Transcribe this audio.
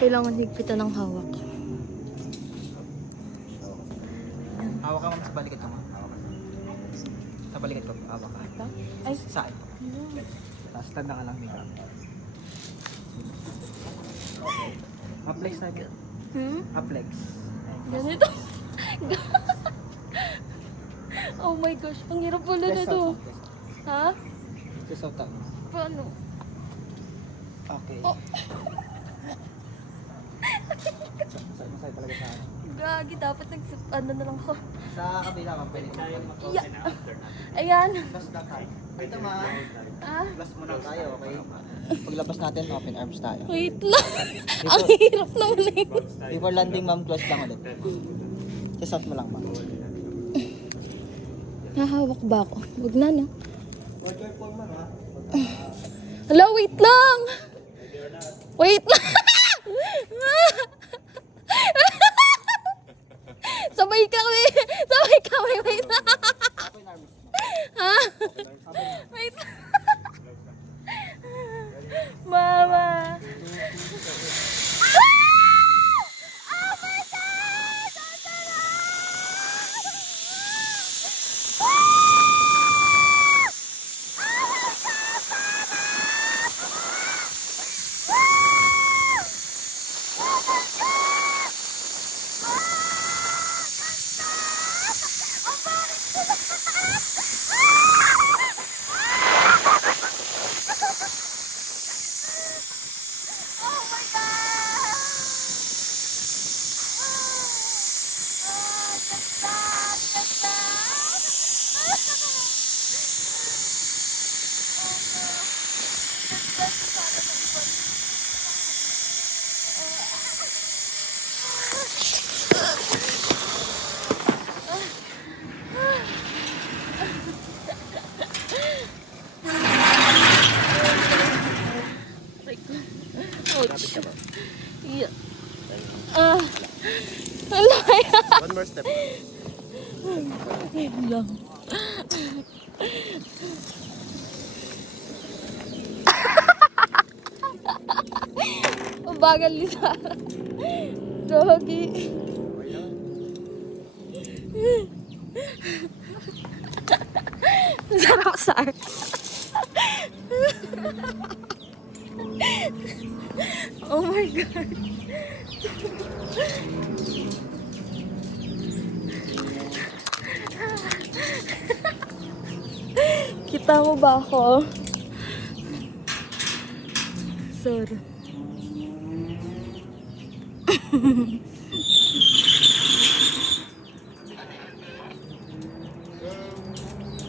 Kailangan higpitan ng hawak. Hawak ka ma'am sa balikat ko ma'am. Sa balikat ko, hawak ka. Ay, Sa akin. Tapos tanda ka lang dito. Aplex na yun. Aplex. ganito. Oh my gosh, ang hirap pala na to. Ha? Just out out. Paano? Okay. Oh. Masaya talaga sa akin. Gagi, dapat ano na lang ako. Sa kabila ma'am, pwede mo mag-close Yeah. na after natin. Ayan. Plus na tayo. Ito ma'am. Ah, Plus muna tayo, okay? Paglabas natin, open arms tayo. wait lang. Ang hirap naman eh. Before landing ma'am, close lang ulit. Just out mo lang ma'am. Nahawak ba ako? Wag na, no? Watch your form ma'am ha. Hala, wait lang! Wait lang! Sabay kami! Sabay kami! Wait lang! Open arms. Ha? Wait lang! Mama! Ouch. Yeah. Wala yan. One more step. Wait lang. Mabagal ni Sarah. Gagi. Sarap, Sarah. Oh my God. Kita mo ba ako? Sorry.